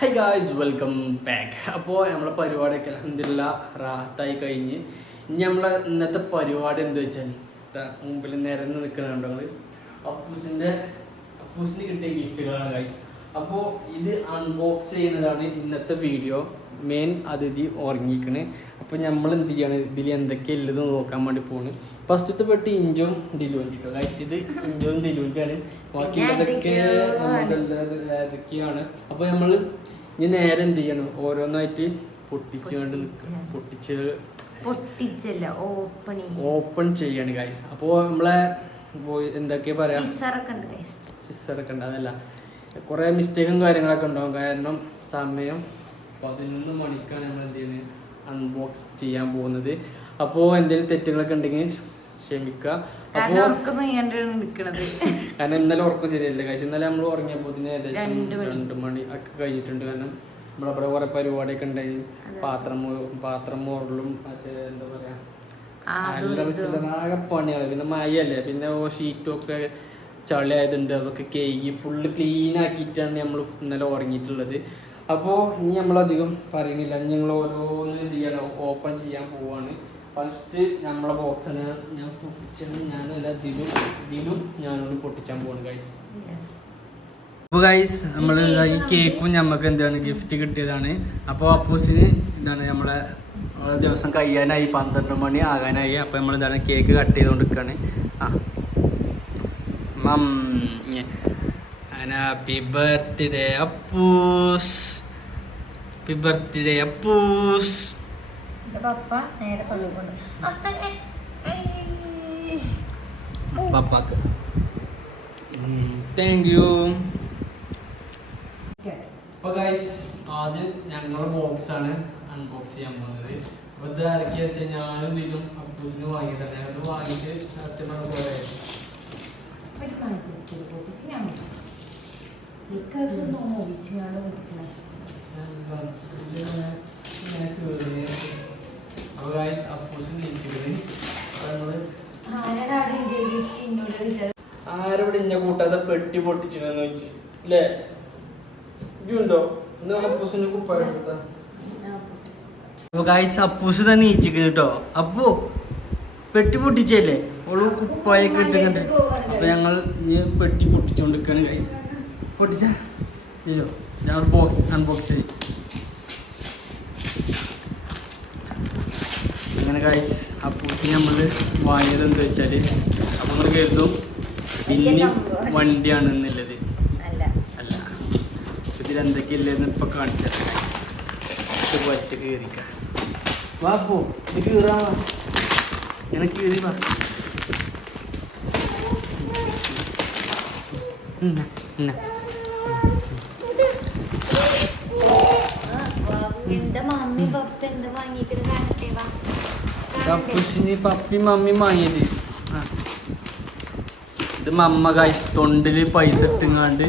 High guys welcome back. അപ്പോൾ നമ്മളെ പരിപാടിയൊക്കെ അൽഹംദുലില്ലാ റാഹത്തായി കഴിഞ്ഞ് ഇനി നമ്മളെ ഇന്നത്തെ പരിപാടി എന്താ വെച്ചാൽ മുമ്പിൽ നിരന്ന് നിൽക്കുന്നുണ്ട് നമ്മൾ അപ്പൂസിന് കിട്ടിയ ഗിഫ്റ്റുകളാണ് ഗായ്സ്. അപ്പോൾ ഇത് അൺബോക്സ് ചെയ്യുന്നതാണ് ഇന്നത്തെ വീഡിയോ. മെയിൻ അതിഥി ഉറങ്ങിക്കണ്. അപ്പോൾ നമ്മൾ എന്ത് ചെയ്യാണ്, ഇതിൽ എന്തൊക്കെ ഉള്ളത് നോക്കാൻ വേണ്ടി പോണ്. ഫസ്റ്റത്തെ പെട്ടി ഇഞ്ചും ദിലുവിൻ്റെ കേട്ടോ ഗൈസ്. ഇത് ഇഞ്ചും ദിലുവിൻ്റെയാണ്. ബാക്കി ഏതൊക്കെയാണ്. അപ്പോൾ നമ്മൾ ഇനി നേരെ എന്ത് ചെയ്യണം, ഓരോന്നായിട്ട് ഓപ്പൺ ചെയ്യാണ് ഗൈസ്. അപ്പോൾ നമ്മളെ എന്തൊക്കെയാ പറയാ, സിസ്റ്ററൊക്കെ ഉണ്ട്. അതല്ല, കുറേ മിസ്റ്റേക്കും കാര്യങ്ങളൊക്കെ ഉണ്ടാവും. കാരണം സമയം 11 മണിക്കാണ് നമ്മൾ എന്ത് ചെയ്യുന്നത്, അൺബോക്സ് ചെയ്യാൻ പോകുന്നത്. അപ്പോൾ എന്തെങ്കിലും തെറ്റുകളൊക്കെ ഉണ്ടെങ്കിൽ ക്ഷമിക്കുക. അപ്പോൾ കാരണം ഇന്നലെ ഉറക്കം ശരിയല്ല കഴിച്ചു. ഇന്നലെ നമ്മൾ ഉറങ്ങിയപ്പോൾ ഏകദേശം 2 മണി ഒക്കെ കഴിഞ്ഞിട്ടുണ്ട്. കാരണം നമ്മളവിടെ കുറെ പരിപാടിയൊക്കെ ഉണ്ടായി. പാത്രം മോറലും മറ്റേ എന്താ പറയാ, ആകെ പണിയാണ്. പിന്നെ മഴയല്ലേ, പിന്നെ ഷീറ്റും ഒക്കെ ചളി ആയതുണ്ട്. അതൊക്കെ കേക്ക് ഫുള്ള് ക്ലീൻ ആക്കിയിട്ടാണ് നമ്മൾ ഇന്നലെ ഉറങ്ങിയിട്ടുള്ളത്. അപ്പോൾ ഇനി നമ്മളധികം പറയുന്നില്ല, ഞങ്ങൾ ഓരോന്ന് എന്ത് ചെയ്യണം, ഓപ്പൺ ചെയ്യാൻ പോവാണ്. ഫസ്റ്റ് നമ്മളെ ബോക്സാണ് ഞാൻ പൊട്ടിച്ചത്. ഞാനല്ല ദിലും ഞാനോട് പൊട്ടിച്ചാൻ പോവാണ് ഗൈസ്. അപ്പോൾ ഗൈസ് നമ്മൾ ഈ കേക്കും നമുക്ക് എന്താണ് ഗിഫ്റ്റ് കിട്ടിയതാണ്. അപ്പോൾ അപ്പൂസിന് എന്താണ് നമ്മളെ ദിവസം കഴിയാനായി, 12 മണി ആകാനായി. അപ്പോൾ നമ്മൾ എന്താണ് കേക്ക് കട്ട് ചെയ്തുകൊണ്ടിരിക്കുകയാണ്. Happy birthday Appus, happy birthday Appus. പപ്പാക്ക് താങ്ക് യു. അപ്പോൾ ഗൈസ് ആദ്യം ഞങ്ങളുടെ ബോക്സാണ് അൺബോക്സ് ചെയ്യാൻ പോകുന്നത്. അപ്പോൾ ഇത് ആരൊക്കെയാ വെച്ചാൽ ഞാനും ഇതിലും അപ്പൂസിന് വാങ്ങിയിട്ടാണ്. ഞങ്ങൾക്ക് വാങ്ങിയിട്ട് സത്യമാണ് പോലെ അപ്പോൾ ഗൈസ് അപ്പൂസിന് നീച്ചിട്ട് ആരവിടെ ഇന്ന കൂട്ടാതെ പെട്ടി പൊട്ടിച്ചെന്ന് ചോദിച്ചു അല്ലേ? ഇതുണ്ടോ ഇന്ന് അപ്പൂസിന് കുപ്പായ കൊടുത്ത. അപ്പൊ ഗൈസ് അപ്പൂസ് തന്നെ നീച്ചിക്കുന്നു കേട്ടോ. അപ്പോ പെട്ടി പൊട്ടിച്ചല്ലേ, ഓള് കുപ്പായൊക്കെ ഇട്ടിട്ടുണ്ട്. അപ്പൊ ഞങ്ങൾ പെട്ടി പൊട്ടിച്ചോണ്ടിരിക്കാണ് ഗൈസ്. പൊട്ടിച്ചോ ഞാൻ ബോക്സ് അൺബോക്സ് ചെയ്യും. അങ്ങനെ ഗൈസ് അപ്പൂസിന് നമ്മൾ വാങ്ങിയത് എന്താ വെച്ചാൽ, അപ്പോൾ നമ്മൾ കരുതും പിന്നെ വണ്ടിയാണെന്നുള്ളത്. അല്ല, ഇതിലെന്തൊക്കെയില്ലെന്ന് ഇപ്പൊ കാണിച്ചാൽ വച്ച് കയറിക്ക. വാ പോ, ഇത് കീറാ, ഇങ്ങനെ കീറി വാ. അപ്പൂസിന് പപ്പി മമ്മി വാങ്ങിയത്. ഇത് മമ്മ ഗായ്സ് തൊണ്ടില് പൈസ ഇട്ടുങ്ങാണ്ട്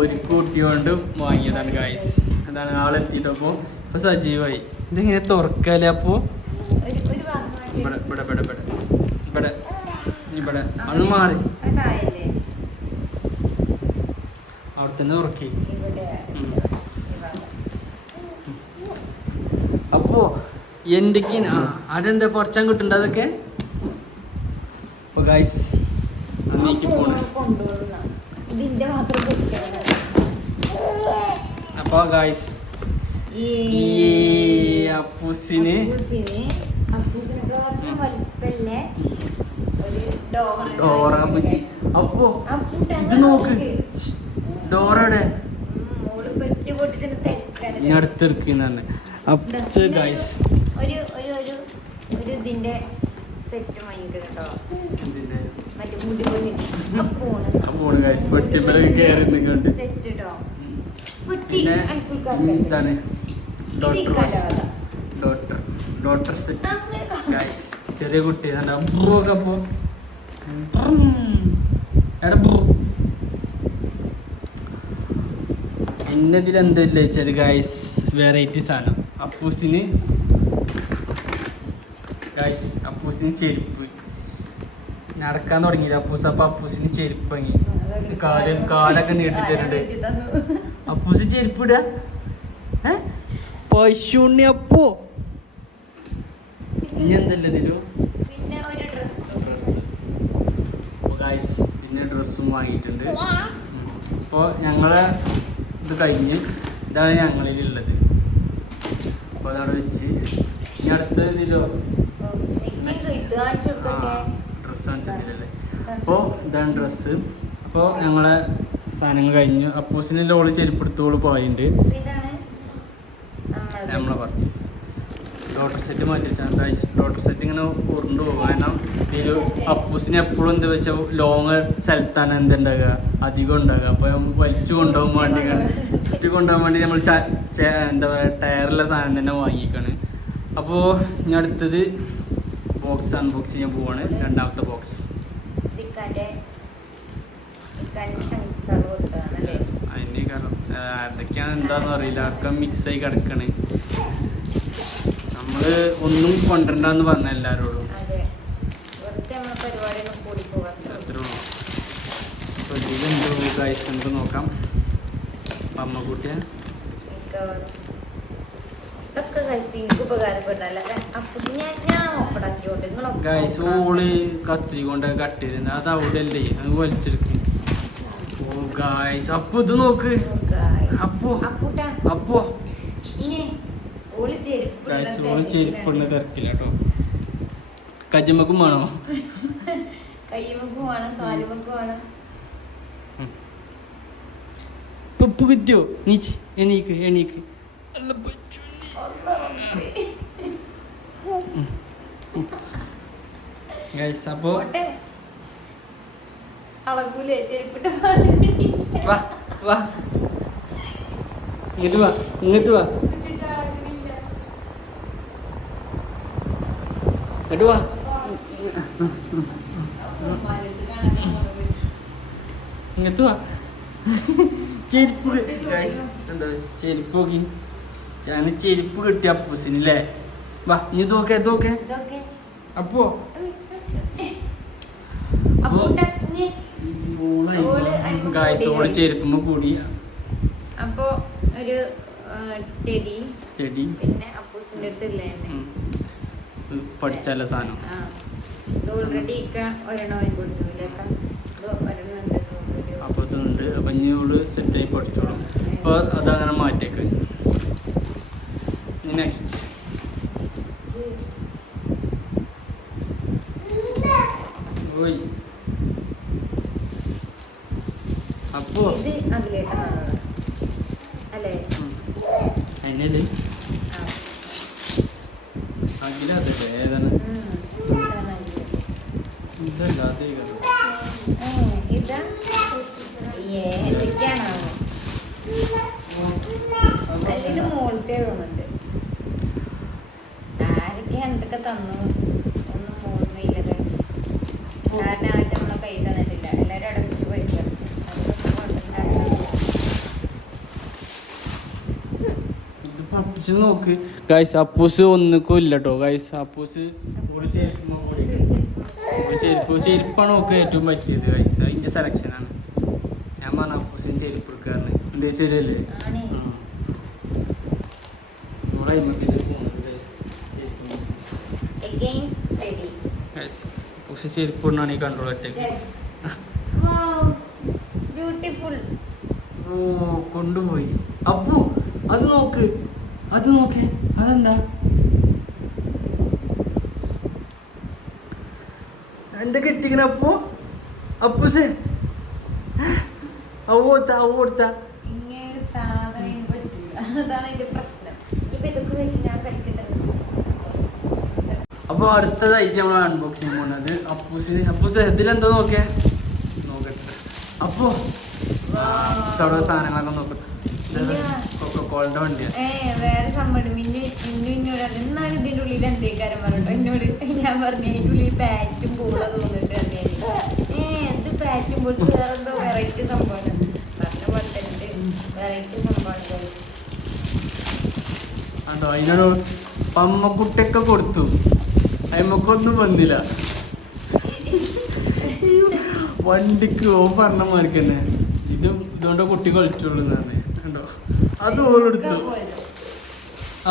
ഒരു കൂട്ടിയോണ്ട് വാങ്ങിയതാണ് ഗായ്സ്. അതാണ് ആളെത്തിയിട്ടപ്പോ ഇപ്പൊ സജീവായി. ഇതിങ്ങനെ തുറക്കല്ലേ. അപ്പോ ഇവിടെ ഇവിടെ ഇവിടെ ഇവിടെ ഇവിടെ ഇവിടെ അത് മാറി അവിടെ തന്നെ തുറക്കി. അപ്പോ എന്തൊക്കെയാണ് അതെന്താ കുറച്ചാൻ കിട്ടണ്ട അതൊക്കെ. അപ്പൊ ഗായ്സ് അന്നേക്ക് പോണേ. അപ്പൊ ഗായ്സ് അപ്പൂസിന് ഡോറ ബുജി. അപ്പോ ഇത് നോക്ക്, ഡോറയുടെ അടുത്തെടുക്കുന്ന അപ്പ ഗായ്സ് ഇതിന്റെ സെറ്റ് വാങ്ങിക്കട്ടോ. ഇതാണ് ഡോട്ടർ സെറ്റ് ഗായ്സ്. ചെറിയ കുട്ടി ഇന്നതിൽ എന്തല്ല വെച്ചാൽ ഗായ്സ് വെറൈറ്റി സാധനം. അപ്പൂസിന് ഗായ്സ് അപ്പൂസിന് ചെരുപ്പ് നടക്കാൻ തുടങ്ങിയില്ല അപ്പൂസ്. അപ്പൊ അപ്പൂസിന് ചെരുപ്പ് വാങ്ങി. കാലൊക്കെ നീട്ടി തരുന്നുണ്ട്. അപ്പൂസ് ചെരുപ്പ് ഇടുക. പശുണ്ണി അപ്പോ ഇനി എന്തല്ല ഇതിലും പിന്നെ ഒരു ഡ്രസ്സ് പിന്നെ ഡ്രസ്സും വാങ്ങിയിട്ടുണ്ട്. അപ്പോൾ ഞങ്ങളെ ഇത് കഴിഞ്ഞ് ഇതാണ് ഞങ്ങളിലുള്ളത്. അപ്പോൾ അതവിടെ വെച്ച് ഇനി അടുത്ത ഇതിലോ ഡ്രസ്സ് കാണിച്ചിട്ടില്ലല്ലേ. അപ്പോൾ ഇതാണ് ഡ്രസ്സ്. അപ്പോൾ ഞങ്ങളെ സാധനങ്ങൾ കഴിഞ്ഞു. അപ്പൂസിന് ലോള് ചെരുപ്പെടുത്തോള് പോയിട്ടുണ്ട്. നമ്മളെ പർച്ചേസ് ലോട്ടർ സെറ്റ് മാറ്റി വെച്ചാൽ ലോട്ടർ സെറ്റ് ഇങ്ങനെ ഉരുണ്ട് പോകും. കാരണം ഇതിൽ അപ്പൂസിന് എപ്പോഴും എന്താ വെച്ചാൽ ലോങ് സ്ഥലത്താണ് എന്തുണ്ടാകുക അധികം ഉണ്ടാകുക. അപ്പോൾ വലിച്ചു കൊണ്ടുപോകാൻ വേണ്ടി ചുറ്റി കൊണ്ടുപോകാൻ വേണ്ടി നമ്മൾ എന്താ പറയുക ടയറുള്ള സാധനം തന്നെ വാങ്ങിക്കാണ്. അപ്പോൾ ഞാൻ അടുത്തത് ബോക്സ് അൺബോക്സ് ചെയ്യാൻ പോവാണ്. രണ്ടാമത്തെ ബോക്സ് അതിൻ്റെ കാരണം അതൊക്കെയാണ് എന്താണെന്ന് അറിയില്ല. ഒക്കെ മിക്സായി കിടക്കണേ. നമ്മൾ ഒന്നും കൊണ്ടുവരണ്ടെന്ന് പറഞ്ഞ എല്ലാവരോടും അത്രേ ഉള്ളൂ. അപ്പോൾ ഇതിലെന്തോ ഗൈസ് നമുക്ക് നോക്കാം. അമ്മക്കുട്ടിയെ ഗൈസ് ഓള് കത്തിരി കൊണ്ട് കട്ട് ചെയ്തിരുന്നത് അത് അവിടെ അല്ലേ അത് വലിച്ചെടുക്കും. ഓ ഗൈസ് അപ്പൊ ഇത് നോക്ക്. അപ്പോ ചെരുപ്പുള്ള തിരക്കില്ല കേട്ടോ. കജ്ജമ്മക്കും വേണോ? ഉപ്പ് കുത്തിയോ? നീച്ച് എണീക്ക് അപ്പോ വാ ഇങ്ങോട്ട് വാ ഇങ്ങോട്ട് വാ ചെരുപ്പ് നോക്കി. ഞാൻ ചെരുപ്പ് കിട്ടിയ അപ്പൂസിനല്ലേ. വാ ഇനി നോക്കേ അപ്പോ ഓള് ചെരുപ്പുമ്പോ കൂടി. അപ്പൊ ഒരു ടെഡി പിന്നെ അപ്പൂസിന്റെ അടുത്തില്ലേ പഠിച്ചല്ല സാധനം ഓൾറെഡി ഒരെണ്ണം കൊടുത്തു. അപ്പുറത്തുണ്ട്. അപ്പം ഇനി ഓള് സെറ്റായി പഠിച്ചോളും. അപ്പോൾ അതങ്ങനെ മാറ്റിയേക്ക്. നെക്സ്റ്റ് ഓയ് അപ്പോ അല്ലേ അതിനത് അഖിലതല്ലേ ഏതാണ് ഇതല്ലാതെ ഇത് മോളത്തെ തോന്നുന്നുണ്ട്. ആരൊക്കെ എന്തൊക്കെ തന്നു ഒന്നും ഓർമ്മയില്ല. കാരണം ആയിട്ട് നമ്മളെ കൈ തന്നിട്ടില്ല. എല്ലാരും അടപ്പിച്ച് പോയിട്ടുണ്ട്. പൊട്ടിച്ച് നോക്ക് ഗൈസ്. അപ്പൂസ് ഒന്നിക്കും ഇല്ല കേട്ടോ ഗൈസ്. അപ്പൂസ് ചെരുപ്പാണ് നോക്ക് ഏറ്റവും പറ്റിയത് ഗൈസ്. അതിൻ്റെ സെലക്ഷനാണ്. ഞാൻ പറഞ്ഞ അപ്പൂസിന് ചെരുപ്പ് എടുക്കാറുണ്ട്. എന്തേ ശരിയല്ലേ? അപ്പൂസ് ചെരുപ്പ് ഇടാണ് ഈ കൺട്രോൾ ഒറ്റയ്ക്ക്. ഓ കൊണ്ടുപോയി. അപ്പു അത് നോക്ക് അതെന്താ? എന്താ കെട്ടിക്കണ അപ്പു? അപ്പൂസേ കൊടുത്ത അപ്പൊ അടുത്തതായിട്ട് നമ്മൾ അൺബോക്സ് ചെയ്യാൻ പോകുന്നത് അപ്പൂസ് ഇതിലെന്താ നോക്കട്ടെ. അപ്പോ അവിടെ സാധനങ്ങളൊക്കെ നോക്കട്ടെ. കൊക്കോളന്റെ വണ്ടിയാ. വേറെ സംഭവം മിന്നോട് എന്നാണ് ഇതിന്റെ ഉള്ളിൽ എന്തേക്കാരം പറഞ്ഞോ എന്നോട്. ഞാൻ പറഞ്ഞു അതിന്റെ ഉള്ളിൽ പാറ്റും പൂള തോന്നിട്ട് എന്ത് പാറ്റും പോയിട്ട് വേറെന്തോ വെറൈറ്റി സംഭവമാണ് പറഞ്ഞ പോലെ തന്നെ വെറൈറ്റി സംഭവമാണ്. അതോ അതിനോട് പമ്മക്കുട്ടൊക്കെ കൊടുത്തു. അമ്മക്കൊന്നും വന്നില്ല. വണ്ടിക്ക് പറഞ്ഞ മാർക്ക് തന്നെ ഇതുകൊണ്ട് കുട്ടി കളിച്ചോളൂ കണ്ടോ. അത് ഓളെടുത്തു.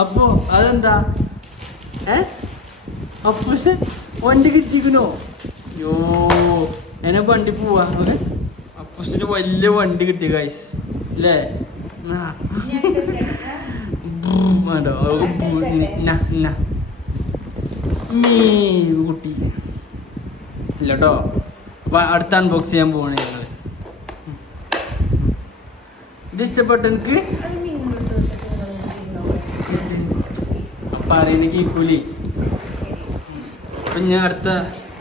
അപ്പോ അതെന്താ അപ്പൂസ് വണ്ടി കിട്ടിക്കണോ? യോ എന്നെ വണ്ടി പോവാ. അപ്പൂസിന് വലിയ വണ്ടി കിട്ടി ഗൈസ് അല്ലേ? കുട്ടി ഇല്ലട്ടോ. അടുത്ത അൺബോക്സ് ചെയ്യാൻ പോവാണ് ഞങ്ങള്. ഇത് ഇഷ്ടപ്പെട്ട എനിക്ക് പറയുന്ന കേക്കൂലി. അപ്പൊ ഞാൻ അടുത്ത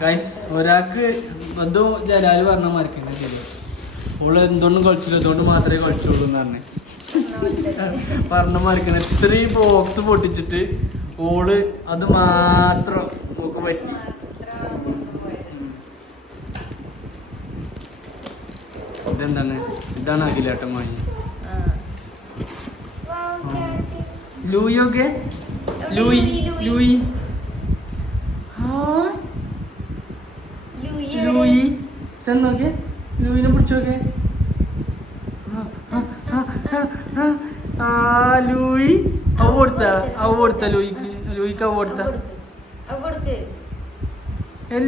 ഗൈസ് ഒരാൾക്ക് എന്തോ ജലാല് പറഞ്ഞ മരിക്കുന്നത് ശരി. ഓള് എന്തുകൊണ്ടും കളിച്ചില്ല, അതുകൊണ്ട് മാത്രമേ കളിച്ചുള്ളൂ എന്ന് പറഞ്ഞ മരിക്കുന്നത്. ഇത്രയും ബോക്സ് പൊട്ടിച്ചിട്ട് ഓള് അത് മാത്രം നമുക്ക് പറ്റി. ഇതെന്താണ്? ഇതാണ് അഖിലേട്ടൻ വാങ്ങി. ലൂയി ഒക്കെ ലൂയി ലൂയി ലൂയി ചെന്നോക്കെ ലൂയിനെ പിടിച്ചോക്കെ. ലൂയി അവ കൊടുത്ത ലൂയിക്ക് അവ കൊടുത്ത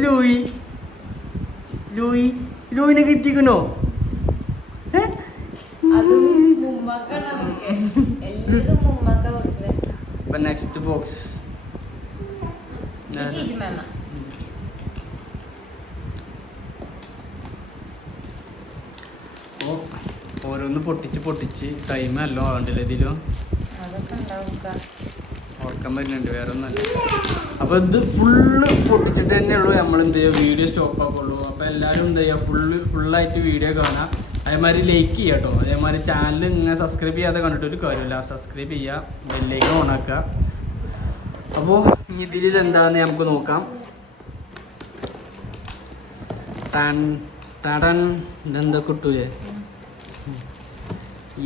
ലൂയി ലൂയി ലൂയിനെ കിട്ടിക്കണോ? അപ്പൊ നെക്സ്റ്റ് ബോക്സ് ഓരോന്ന് പൊട്ടിച്ച് ടൈമല്ലോ ആകണ്ടില്ല ഇതിലും ഓർക്കാൻ പറ്റുന്നുണ്ട്, വേറെ ഒന്നല്ല. അപ്പൊ ഇത് ഫുള്ള് പൊട്ടിച്ചിട്ട് തന്നെ ഉള്ളൂ നമ്മൾ എന്ത് ചെയ്യുക, വീഡിയോ സ്റ്റോപ്പ് ആക്കുള്ളൂ. അപ്പൊ എല്ലാവരും എന്ത് ചെയ്യുക, ഫുള്ളായിട്ട് വീഡിയോ കാണാം. അതേമാതിരി ലൈക്ക് ചെയ്യുക കേട്ടോ. അതേമാതിരി ചാനൽ ഇങ്ങനെ സബ്സ്ക്രൈബ് ചെയ്യാതെ കണ്ടിട്ടൊരു കാര്യമില്ല, സബ്സ്ക്രൈബ് ചെയ്യുക, ബെല്ലൈക്കൺ ഓൺ ആക്കുക. അപ്പോൾ ഇതിൽ എന്താണെന്ന് നമുക്ക് നോക്കാം. ഇതെന്താ കിട്ടൂലേ?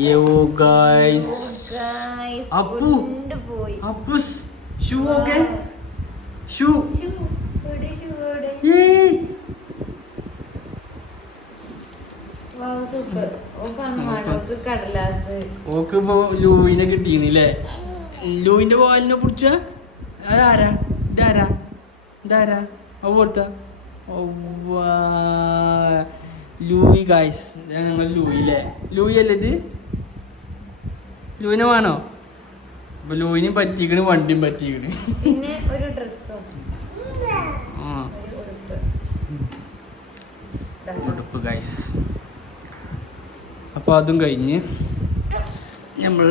Yo guys Appus shoe okay shoe. Okay ഇപ്പൊ ലൂയിനെ കിട്ടീന്നില്ലേ? ലൂയിന്റെ വാലിനെ പിടിച്ച അതാരാ? ഇതാരാ അവ കൊടുത്ത ലൂയി ഗൈസ്. ഞങ്ങൾ ലൂയി അല്ലേ? ലൂയി അല്ലേ ഇത്? ലൂയിനെ വേണോ? അപ്പൊ ലൂയിനെ പറ്റിക്കണ്, വണ്ടിയും പറ്റിക്കണ്. പിന്നെ ഒരു ഡ്രസ്സും ഉടുപ്പ് ഗൈസ്. അപ്പോൾ അതും കഴിഞ്ഞ് നമ്മൾ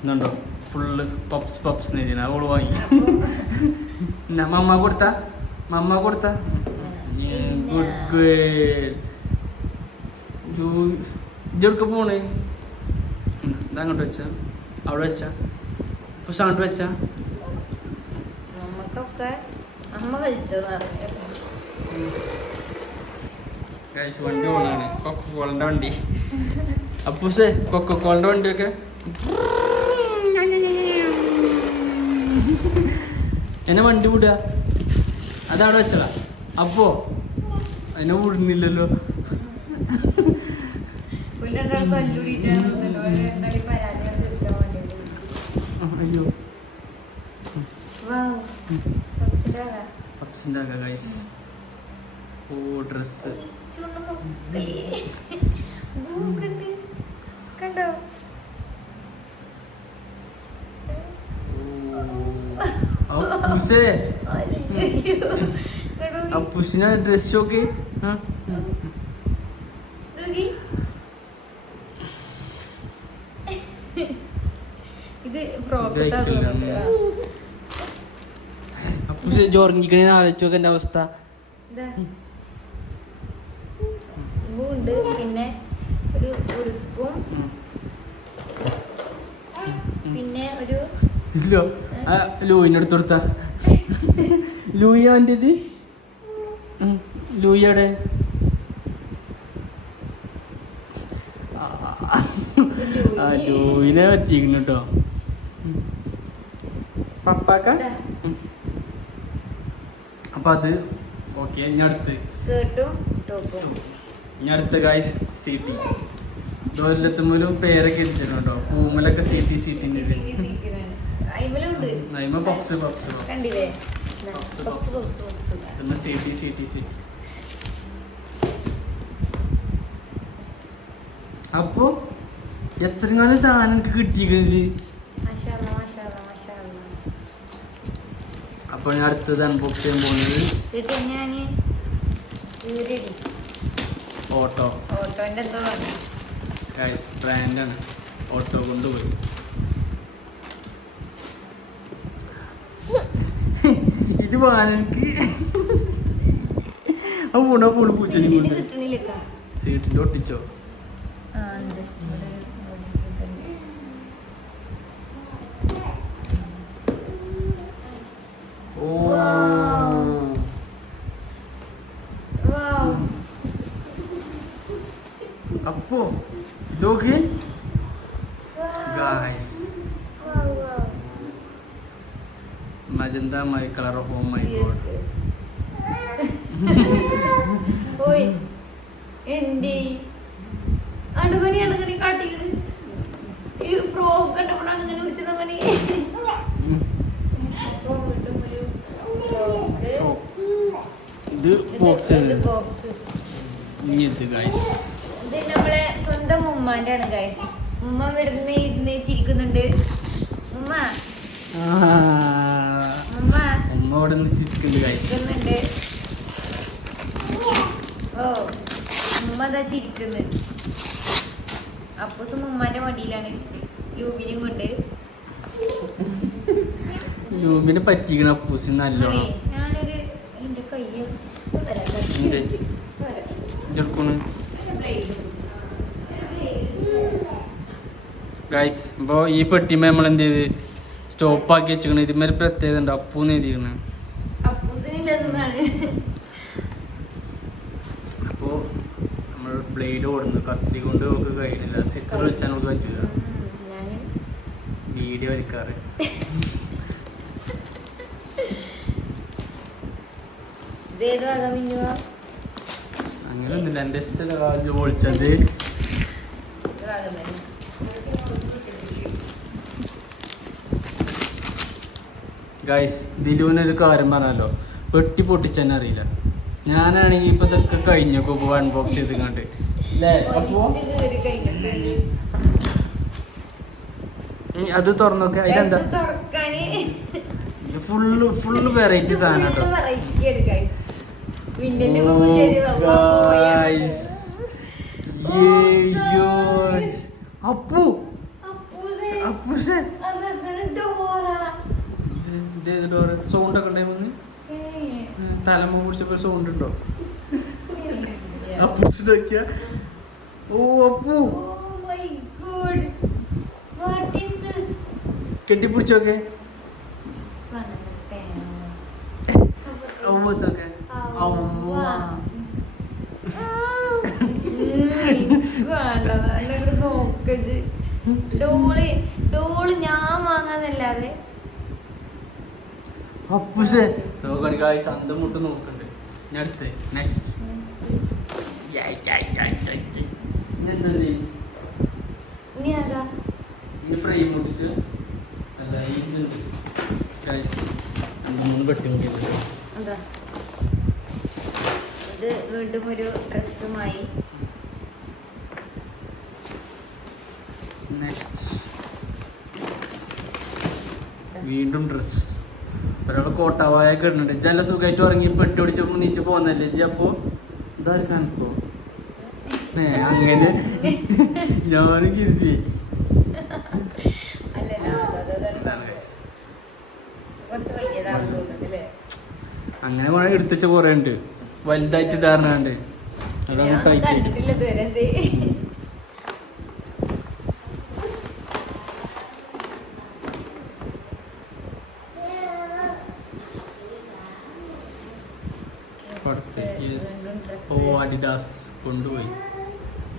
എന്നുണ്ടോ ഫുള്ള് പപ്സ് നേരിയ അവള് വാങ്ങി. മമ്മ കൊടുത്ത ഗുഡ് ഇതൊക്കെ പോണേ. ഇതങ്ങോട്ട് വെച്ച, അവിടെ വെച്ച, ഇപ്പൊ സൗണ്ട് വെച്ച. വണ്ടി പോണാണ് കൊക്കക്കോളന്റെ വണ്ടി. അപ്പൂസേ കൊക്കക്കോളന്റെ വണ്ടിയൊക്കെ എന്നെ വണ്ടി വിടുക. അതവിടെ വെച്ചതാ. അപ്പോ അതിനെ വിടുന്നില്ലല്ലോ. അയ്യോ പപ്സിന്റെ ഗൈസ്. ഓ ഡ്രസ് കണ്ടോ? അപ്പൂസിനെ ഡ്രസ് ഒക്കെ ഇത് അപ്പൂസ് ജോർജിക്കണേ ആലോചിച്ചൊക്കെ എന്റെ അവസ്ഥ. ഉണ്ട്. പിന്നെ ഒരു ഉടുപ്പും പിന്നെ ഒരു ലൂയിന്റെ അടുത്ത് കൊടുത്ത ലൂയി അവൻ്റെ ഇത് ലൂയിയുടെ ലൂയിനെ പറ്റിയിരിക്കുന്നു കേട്ടോ പപ്പാക്ക. അപ്പൊ അത് ഓക്കെ. ഇനി അടുത്ത ഗായ്സ് സീറ്റി ഡോറിലെത്തുമ്പോഴും പേരൊക്കെ എത്തിച്ചിട്ടുണ്ട് കേട്ടോ. പൂമലൊക്കെ സീറ്റിന്റെ അയിമലുണ്ട് നൈമ ബോക്സ് ബോക്സ് കണ്ടില്ലേ ബോക്സ് ബോക്സ് ബോക്സ് ബോക്സ് പിന്നെ സിടി അപ്പൊ എത്രങ്ങാനും സാധനം എനിക്ക് കിട്ടിയിരിക്കുന്നത്. മാഷാഅല്ലാ മാഷാഅല്ലാ മാഷാഅല്ലാ. അപ്പോൾ ഞാൻ അടുത്തത് അൺബോക്സ് ചെയ്യാൻ പോകുന്നത് എന്നിട്ട് ഞാൻ ഓട്ടോന്റെ എന്തോ പറഞ്ഞു ബ്രാൻഡാണ്. ഓട്ടോ കൊണ്ടുപോയി ഇത് വാനക്ക് ആ പൂണ പൂള് പൂച്ചനെ കൊണ്ട് കിട്ടണില്ല. സീറ്റിന്റെ ഒട്ടിച്ചോ? അപ്പോ ഇതൊക്കെ guys magenta my colour of home my God. ഓയ് എന്റെ അണുകണി കാട്ടിയത് ഈ ഫ്രോക്ക് കണ്ടപ്പോഴാണ് ഇങ്ങനെ വിളിച്ചത് മണി. ഇത് ബോക്സ് ഇത് നമ്മളെ സ്വന്തം ഉമ്മാന്റെ ആണ് ഗൈസ്. ഉമ്മ ഇവിടുന്ന് ഇരുന്ന് ചിരിക്കുന്നുണ്ട്. ഉമ്മ ഉമ്മ ഉമ്മ ഇവിടെ നിന്ന് ചിരിക്കുന്നുണ്ട്. ഓ ഉമ്മ അതാ ചിരിക്കുന്നു. അപ്പൂസും ഉമ്മാന്റെ മടിയിലാണ് ലൂബിനും കൊണ്ട്. ലൂബിനെ പറ്റിക്കണ അപ്പൂസിന് നല്ലോണം. ഞാനൊരു എന്റെ കയ്യിൽ ഗൈസ് ഇപ്പോൾ ഈ പെട്ടിമ നമ്മൾ എന്ത് ചെയ്ത് സ്റ്റോപ്പ് ആക്കി വെച്ചിരിക്കണം. ഇതിന്മേൽ പ്രത്യേകത ഉണ്ട്. അപ്പൂന്ന് എഴുതിയിരിക്കണം. അപ്പോൾ നമ്മൾ ബ്ലേഡ് ഓടുന്നു. കത്തി കൊണ്ട് നമുക്ക് കഴിയുന്നില്ല. സിസ്റ്റർ വെച്ചാൽ നമുക്ക് പറ്റില്ല. വീഡിയോ വലിക്കാറ് അങ്ങനെ ഒന്നുമില്ല. എൻ്റെ ഇഷ്ടമല്ല ഒളിച്ചത്. ഗൈസ് ദിലുവിനൊരു കാര്യം പറഞ്ഞല്ലോ, പെട്ടി പൊട്ടിച്ചെന്നെ അറിയില്ല. ഞാനാണെങ്കിൽ ഇപ്പൊ ഇതൊക്കെ കഴിഞ്ഞു അൺബോക്സ് ചെയ്ത് കണ്ട് അല്ലേ. അപ്പോ അത് തുറന്നോക്കെ അതിലെന്താ ഫുള്ള് വെറൈറ്റി സാധനം കേട്ടോ. അപ്പു സൗണ്ട് ഒക്കെ ഉണ്ടായി. തലമ കുടിച്ചപ്പോ സൗണ്ട് ഉണ്ടോ? അപ്പൂസിന്റെ ഓ അപ്പു കെട്ടിപ്പിടിച്ചോക്കെ ഡോള് ഞാൻ വാങ്ങാന്നല്ലാതെ അപ്പൂസേ നോക്കണി സന്തം മുട്ട് നോക്കണ്ട്. ഞാൻ അടുത്ത് നെക്സ്റ്റ് ഫ്രെയിം മുട്ടിച്ച് അല്ല ഇതുണ്ട് ഗൈസ്. 2-3 പെട്ടി മുട്ടിട്ടുണ്ട്. ഇത് വീണ്ടും ഒരു ഡ്രസ്സുമായി. നെക്സ്റ്റ് വീണ്ടും ഡ്രസ്. ഒരാൾ കോട്ടാവായൊക്കെ ഇടുന്നുണ്ട്. ജല സുഖമായിട്ട് ഉറങ്ങി പെട്ടി പിടിച്ചപ്പോൾ നീച്ച് പോകുന്നല്ലേ ജി. അപ്പോൾ ഇതാരും കാണിക്കോ അങ്ങനെ ഞാനും കരുതി. അങ്ങനെ വേണമെങ്കിൽ എടുത്തുവെച്ച കുറേ ഉണ്ട്. വലുതായിട്ട് ഇടാറുണ്ട്. അതാണ് ടൈറ്റ്. ഓ അഡിഡാസ് കൊണ്ടുപോയി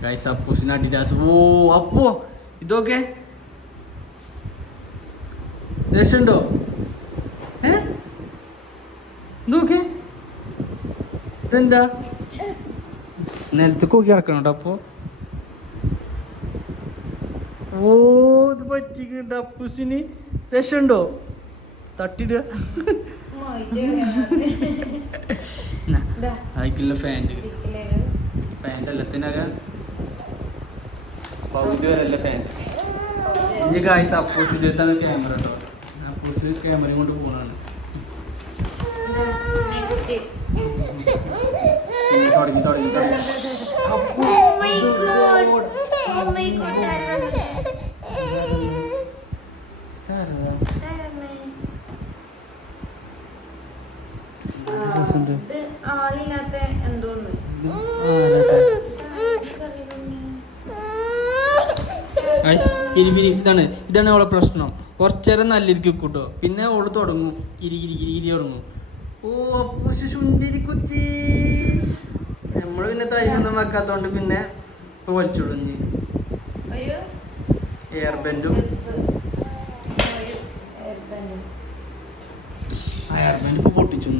ഗൈസ്. അപ്പൂസിന് അഡിഡാസ്. ഓ അപ്പോ ഇതൊക്കെ രസമുണ്ടോ? നോക്കെ ഇതെന്താ നിലത്ത് നോക്കി കിടക്കണം കേട്ടോ. അപ്പോ ഓ ഇത് പറ്റിക്കുന്നുണ്ട് അപ്പൂസിന്. രക്ഷുണ്ടോ? തട്ടിടുക. അതിക്കുള്ള ഫാൻറ് എല്ലാത്തിനൊക്കെ പകുതി വരല്ല ഫാൻറ്. ഇനി ഗായ്സ് അപ്പൂസിൻ്റെ അടുത്താണ് ക്യാമറ കേട്ടോ. അപ്പൂസ് ക്യാമറയും കൊണ്ട് പോകണാണ്. തുടങ്ങി തുടങ്ങി തുടങ്ങി. ആളില്ലാത്ത എന്തോന്ന് ഇതാണ് അവളെ പ്രശ്നം. കുറച്ചേരം നല്ലിരിക്കും കൂട്ടോ, പിന്നെ ഓള് തുടങ്ങും കിരി കിരി കിരി കിരി തുടങ്ങും. ഓ അപ്പൂസ് ചുണ്ടിരി കുത്തി. നമ്മള് പിന്നെ തൈരൊന്നും വെക്കാത്തോണ്ട് പിന്നെ ഇപ്പൊ വലിച്ചോടുഞ്ഞ് എയർ ബാൻഡും എയർ ബാൻഡ് ഇപ്പൊ പൊട്ടിച്ചു.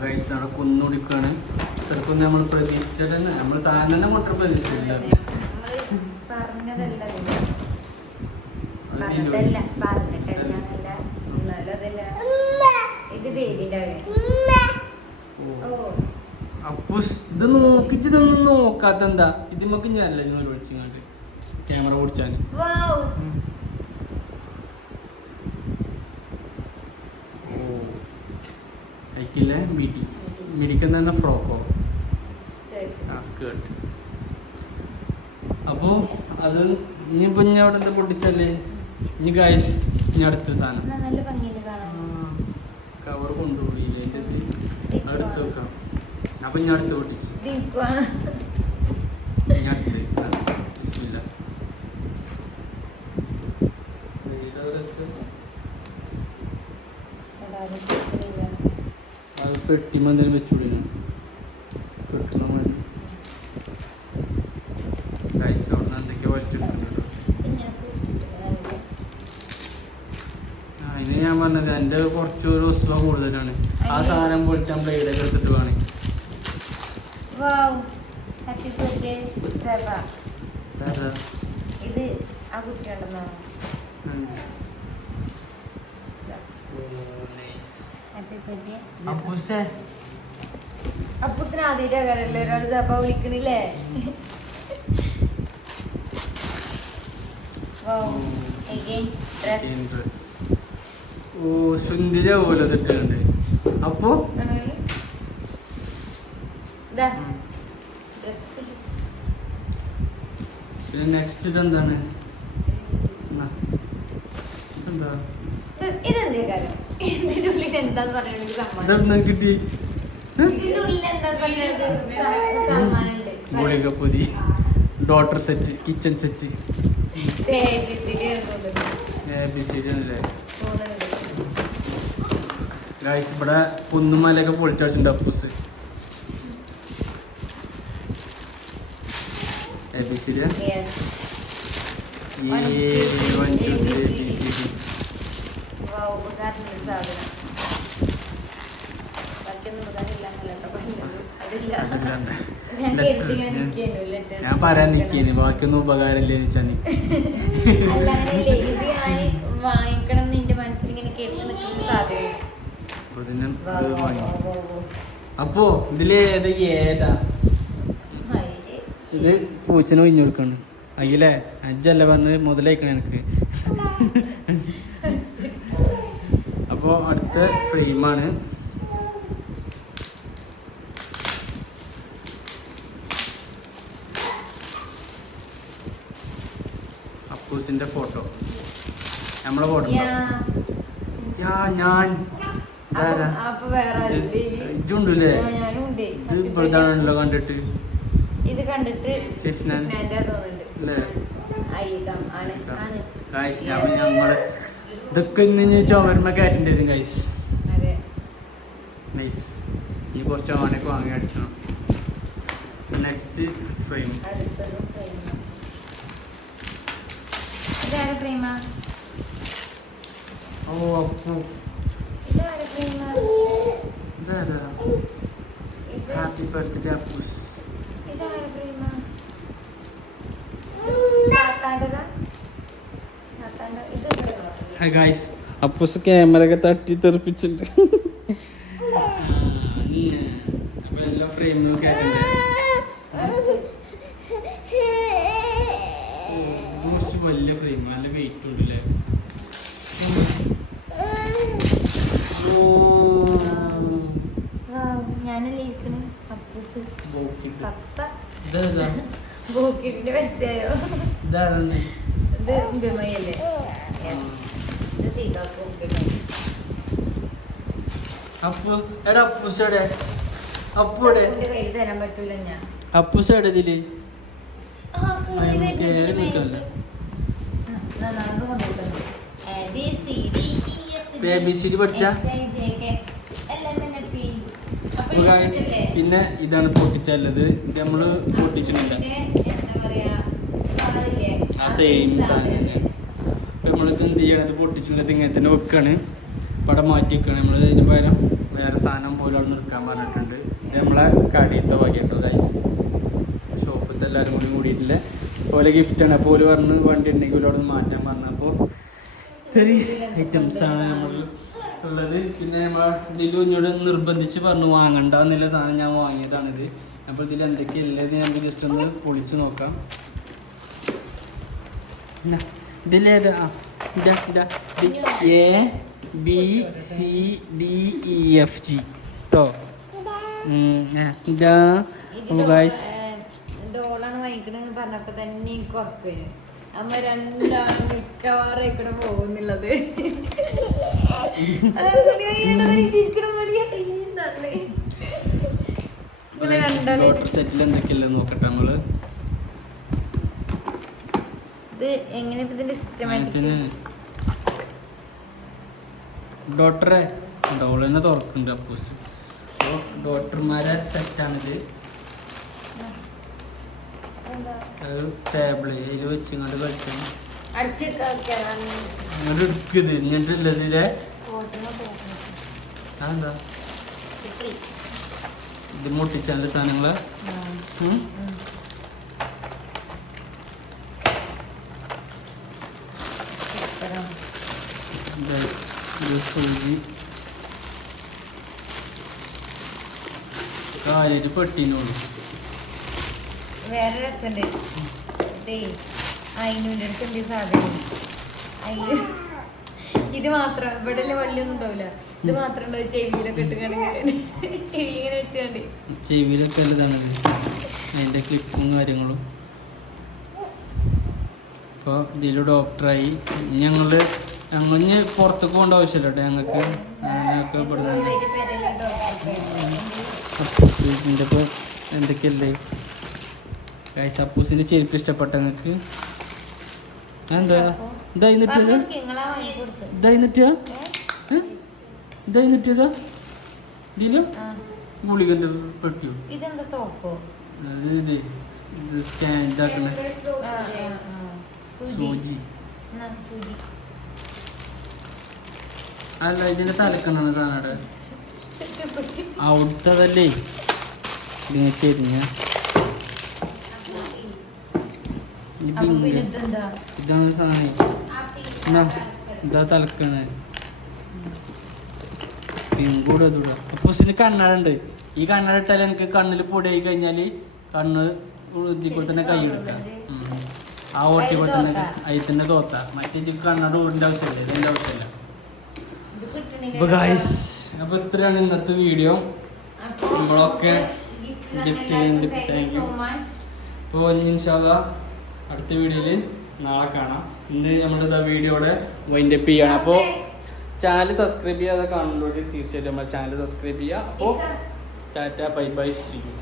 ഗൈസ് അവിടെ കുന്നുടിക്കാണ്. ഇത്രക്കൊന്നും നമ്മൾ പ്രതീക്ഷിച്ചിട്ട് തന്നെ, നമ്മൾ സാധനം തന്നെ മുട്ട പ്രതീക്ഷിച്ചില്ല. അപ്പൂസ് ഇത് നോക്കിച്ച് ഇതൊന്നും നോക്കാത്ത എന്താ? ഇതിമൊക്കെ ഞാനല്ല നിങ്ങൾ വിളിച്ചിങ്ങാണ്ട് ക്യാമറ ഓടിച്ചാൽ അയക്കില്ല. മിടിക്കുന്ന തന്നെ ഫ്രോക്കോ സ്കേർട്ട്. അപ്പോൾ അത് ഇനിയിപ്പോൾ ഇനി അവിടെ എന്താ പൊട്ടിച്ചല്ലേ. ഇനി ഗൈസ് ഇനി അടുത്ത സാധനം കവർ കൊണ്ടുപോയില്ലേ അടുത്ത് വെക്കാം. അപ്പം ഇനി അടുത്ത് പൊട്ടിച്ചു. ഇനി അടുത്ത് അത് പെട്ടിമെന്തേലും വെച്ചുവിടുന്നു. കിട്ടണം വേണ്ടി ഗൈസ് അവിടെ നിന്ന് എന്തൊക്കെയോ വലിച്ചെടുക്കുന്നുണ്ട്. അതിന് ഞാൻ പറഞ്ഞത് എൻ്റെ കുറച്ചൊരു വസ്തുവ കൂടുതലാണ്. ആ സാധനം പൊളിച്ചാൽ ബ്ലേഡൊക്കെ എടുത്തിട്ട് വേണം. ഇത് ആ കുട്ടിയുണ്ടെന്നോ? അപ്പൂത്തിന് ആദ്യമായിട്ടല്ലേ ഒരാൾ ചപ്പ വിളിക്കണില്ലേ? ഓ സുന്ദര പോലെ തെറ്റുണ്ട്. അപ്പോ പിന്നെ നെക്സ്റ്റ് ഇതെന്താണ്? ഇതെന്തേ കാര്യം? ഇതിന്റെ ഉള്ളിൽ എന്താന്ന് പറയുന്നത് ഇതെന്താ കിട്ടി? ഇതിന്റെ ഉള്ളിൽ എന്താന്ന് പറയുന്നത് സമ്മാനുണ്ട്. പൊടി daughter set, kitchen set, guys ഇവിടെ കുന്നുമലൊക്കെ പൊളിച്ചടിച്ചിട്ടുണ്ട് അപ്പൂസ്. ഞാൻ പറയാൻ നിക്കേന് ബാക്കിയൊന്നും ഉപകാരമില്ലെന്ന് വെച്ചാ വാങ്ങിക്കണം നിന്റെ മനസ്സിൽ ഇങ്ങനെ കേട്ട് നിൽക്കുന്ന സാധ്യത. അപ്പോ ഇതില് ഏതാ? ഇത് പൂച്ചന് ഒഴിഞ്ഞു കൊടുക്കാണ്. അയ്യല്ലേ അജ്ജല്ല പറഞ്ഞത് മുതലേക്കണ എനിക്ക്. അപ്പോൾ അടുത്ത ഫ്രെയിമാണ്. അപ്പൂസിന്റെ ഫോട്ടോ, നമ്മളെ ഫോട്ടോ. ഞാൻ ഇതുണ്ടല്ലേ? ഇത് ഇതാണല്ലോ കണ്ടിട്ട്. ഇത് കണ്ടിട്ട് ഞങ്ങള് ഇതൊക്കെ ഇന്ന് ചുമരുമ്പോ കയറ്റേണ്ടത് ഗൈസ്. നൈസ്. ഇനി കുറച്ച് ഓണൊക്കെ വാങ്ങി അടിക്കണം. Next frame. ഓ Appu happy birthday Appus. Guys Appus camera ഒക്കെ തട്ടി തെറിപ്പിച്ചിട്ടുണ്ട്. അപ്പൊ എല്ലാ ഫ്രെയിമിലും കേട്ടണ്ടേ കുറച്ച് വലിയ ഫ്രെയിം നല്ല വെയിറ്റ് ഉണ്ട് അല്ലേ. ഞാനല്ലേ ഇരിക്കണേ അപ്പൂസ് പപ്പ ഇതാ ബോക്കിന്റെ വെച്ചായോ ഇതാരാണ് ഇത് ഉമ്പിമയല്ലേ ഇത് സീതാക്കും ഉമ്പിമയ അപ്പു എടാ അപ്പൂസടെ അപ്പൂടെ അപ്പൂന്റെ കയ്യിൽ തരാൻ പറ്റൂല ഞാൻ അപ്പൂസടെ ഇതില് നടന്നു കൊണ്ടുപോകുന്നു ABCD പഠിച്ച. പിന്നെ ഇതാണ് പൊട്ടിച്ചല്ലത്. ഇത് നമ്മള് പൊട്ടിച്ചിട്ടില്ല. ആ സെയിം സാധനം അപ്പൊ നമ്മളിത് എന്ത് ചെയ്യണത് പൊട്ടിച്ചിട്ടുള്ളത് ഇങ്ങനെ തന്നെ വെക്കാണ്. പടം മാറ്റി വെക്കാണ്. നമ്മൾ ഇതിന് പകരം വേറെ സാധനം പോലെ അവിടെ നിൽക്കാൻ പറഞ്ഞിട്ടുണ്ട്. ഇത് നമ്മളെ കടിയത്തെ വകയുണ്ടോ ഗൈസ്. ഷോപ്പിലത്തെ എല്ലാവരും കൂടി കൂടിയിട്ടില്ല. പോലെ ഗിഫ്റ്റാണ്. അപ്പോൾ ഒരു പറഞ്ഞ് വണ്ടി ഉണ്ടെങ്കിൽ അവിടെ നിന്ന് മാറ്റാൻ പറഞ്ഞപ്പോൾ ചെറിയ ഐറ്റംസാണ് നമ്മൾ ഉള്ളത്. പിന്നെ നമ്മൾ ഇതിലും ഇങ്ങോട്ട് നിർബന്ധിച്ച് പറഞ്ഞു വാങ്ങണ്ട എന്നുള്ള സാധനം ഞാൻ വാങ്ങിയതാണിത്. അപ്പോൾ ഇതിൽ എന്തൊക്കെയുള്ളത് നമുക്ക് ജസ്റ്റ് ഒന്ന് പൊളിച്ച് നോക്കാം. ഇതിലേതാ ABCDEFG കേട്ടോ. ഇതാ ഗൈസ് ഡോളാണ് വാങ്ങിക്കണെന്ന് പറഞ്ഞപ്പോ തന്നെ എനിക്ക് ഉറപ്പിന് അമ്മ രണ്ടാണ് മിക്കവാറും ഇവിടെ പോകുന്നുള്ളത്. സെറ്റിൽ എന്തൊക്കെയല്ലേ നോക്കട്ടെ നമ്മള്. ഇത് എങ്ങനെ ഇതിന്റെ സിസ്റ്റമാറ്റിക് ഡോക്ടറെ ഡോളെന്നെ തുറക്കുന്നുണ്ട് അപ്പൂസ്. അപ്പോൾ ഡോക്ടർമാരെ സെറ്റാണിത്. ടേബിള് അതിൽ വെച്ചിങ്ങോട്ട് കളിക്കണം. അങ്ങോട്ട് എടുക്കുന്നത് ഇങ്ങോട്ടുള്ളതിലെ അതെന്താ ഇത് മുട്ടിച്ചാൻ്റെ സാധനങ്ങള്. കാര്യമായിട്ട് പെട്ടീനോളൂ. വേറെ രസമുണ്ട്. അതിൻ്റെ അടുത്ത് എന്ത് സാധനം അയ്യോ ഇത് മാത്രം ഇവിടെ വള്ളിയൊന്നും ഉണ്ടാവില്ല. ഇത് മാത്രം ഉണ്ടാവും ചെവിയിലൊക്കെ ഇട്ട് ചെവി ഇങ്ങനെ വെച്ചുകൊണ്ട് ചെവിയിലൊക്കെ ഇതാണ് അതിൻ്റെ ക്ലിപ്പും കാര്യങ്ങളും. അപ്പോൾ ഇതിൽ ഡോക്ടറായി ഞങ്ങള് പുറത്തേക്ക് പോകേണ്ട ആവശ്യമില്ല കേട്ടോ. ഞങ്ങൾക്ക് അങ്ങനെയൊക്കെ ഇതിൻ്റെ ഇപ്പോൾ എന്തൊക്കെയല്ലേ ഗൈസ്. അപ്പൂസിൻ്റെ ചെരുപ്പ് ഇഷ്ടപ്പെട്ട നിങ്ങൾക്ക് എന്താ ഇതായി നിട്ടിയതാ ഇതിലും ഗുളികൻ്റെ പെട്ടിയോ ഇതെന്താ തോക്കോ ഇത് ഇതാക്കണ സൂചി അല്ല ഇതിൻ്റെ തലക്കണ്ണാണ് സാധനം അവിടുത്തതല്ലേ ഇതിനെ ചെരിഞ്ഞ ഇതാണ് സാധനം. ഇതാ തലക്കാണ് പിങ്കൂടെ ഇതൂടെ. അപ്പൂസിന് കണ്ണട ഉണ്ട്. ഈ കണ്ണട ഇട്ടാൽ എനിക്ക് കണ്ണിൽ പൊടിയായി കഴിഞ്ഞാൽ കണ്ണ് ഇതിൽ തന്നെ കൈ എടുക്കാം. ആ ഓട്ടിപ്പോൾ തന്നെ അതിൽ തന്നെ തോത്താം. മറ്റേ കണ്ണട ഊരിൻ്റെ ആവശ്യമില്ല, ഇതിൻ്റെ ആവശ്യമില്ല. അപ്പോൾ ഗൈസ് അപ്പോൾ ഇത്രയാണ് ഇന്നത്തെ വീഡിയോ. നമ്മളൊക്കെ ഗിഫ്റ്റ് താങ്ക് യു. അപ്പോൾ ഇൻഷാ അല്ലാഹ് അടുത്ത വീഡിയോയിൽ നാളെ കാണാം. ഇന്ന് നമ്മുടെ വീഡിയോയുടെ വൈൻഡപ്പ് ചെയ്യണം. അപ്പോൾ ചാനൽ സബ്സ്ക്രൈബ് ചെയ്യാതെ കാണുന്നവരോട് തീർച്ചയായിട്ടും നമ്മുടെ ചാനൽ സബ്സ്ക്രൈബ് ചെയ്യുക. അപ്പോൾ tata bye bye see U.